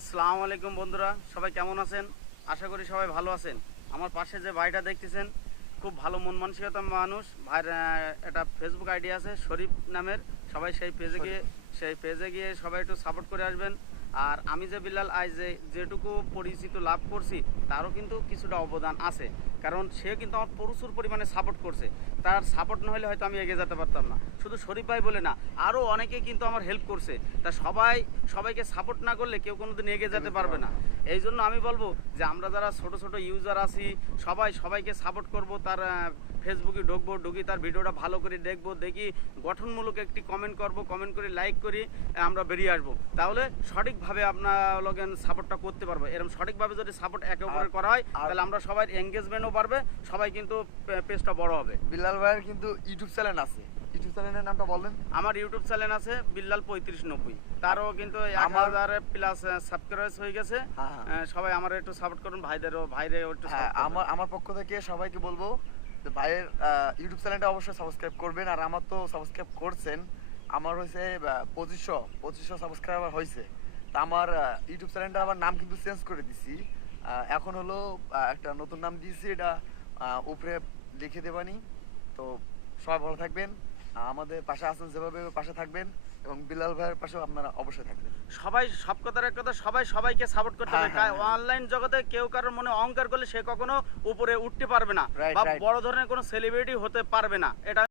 আসসালামু আলাইকুম বন্ধুরা, সবাই কেমন আছেন? আশা করি সবাই ভালো আছেন। আমার পাশে যে ভাইটা দেখতেছেন খুব ভালো মন মানসিকতার মানুষ। ভাইয়ের একটা ফেসবুক আইডি আছে শরীফ নামের। সবাই সেই পেজে গিয়ে সবাই একটু সাপোর্ট করে আসবেন। আর আমি যে বিল্লাল আজ যেটুকু পরিচিত লাভ করছি তারও কিন্তু কিছুটা অবদান আছে, কারণ সে কিন্তু আমার প্রচুর পরিমাণে সাপোর্ট করছে। তার সাপোর্ট না হলে হয়তো আমি এগিয়ে যেতে পারতাম না। শুধু শরীফ ভাই বলে না, আরও অনেকেই কিন্তু আমার হেল্প করছে। তা সবাইকে সাপোর্ট না করলে কেউ কোনোদিন এগিয়ে যেতে পারবে না। এই জন্য আমি বলবো যে আমরা যারা ছোট ছোট ইউজার আছি সবাইকে সাপোর্ট করব। তার ফেসবুকে ঢুকি তার ভিডিওটা ভালো করে দেখি গঠনমূলক একটি কমেন্ট করব, কমেন্ট করে লাইক করি, আমরা বেরিয়ে আসবো। তাহলে সঠিকভাবে আপনার লোকেন সাপোর্টটা করতে পারবো। এরকম সঠিকভাবে যদি সাপোর্ট একে অপরের করা হয় তাহলে আমরা সবাই এঙ্গেজমেন্টও বাড়বে, সবাই কিন্তু পেজটা বড় হবে। বিল্লাল ভাইয়ের কিন্তু ইউটিউব চ্যানেল আছে, ইউটিউব চ্যানেলের নামটা বলেন। আমার ইউটিউব চ্যানেল আছে বিল্লাল 3590, তারও কিন্তু 1000 প্লাস সাবস্ক্রাইব হয়ে গেছে। সবাই আমার একটু সাপোর্ট করুন, ভাইরে একটু আমার পক্ষ থেকে সবাইকে বলবো যে ভাইয়ের ইউটিউব চ্যানেলটা অবশ্যই সাবস্ক্রাইব করবেন। আর আমার তো সাবস্ক্রাইব করছেন, আমার হয়েছে 2500 সাবস্ক্রাইবার হয়েছে। তা আমার ইউটিউব চ্যানেলটা আমার নাম কিন্তু চেঞ্জ করে দিছি। এখন হলো একটা নতুন নাম দিয়েছি, এটা উপরে লিখে দেবানি। তো সবাই ভালো থাকবেন, আমাদের পাশে আছেন যেভাবে পাশে থাকবেন, এবং বিলাল ভাইয়ের পাশেও আপনারা অবশ্যই থাকবেন। সবাই সব কথার এক কথা, সবাইকে সাপোর্ট করতে হবে। অনলাইন জগতে কেউ কারোর মনে অহংকার করলে সে কখনো উপরে উঠতে পারবে না বা বড় ধরনের কোনো সেলিব্রিটি হতে পারবে না। এটা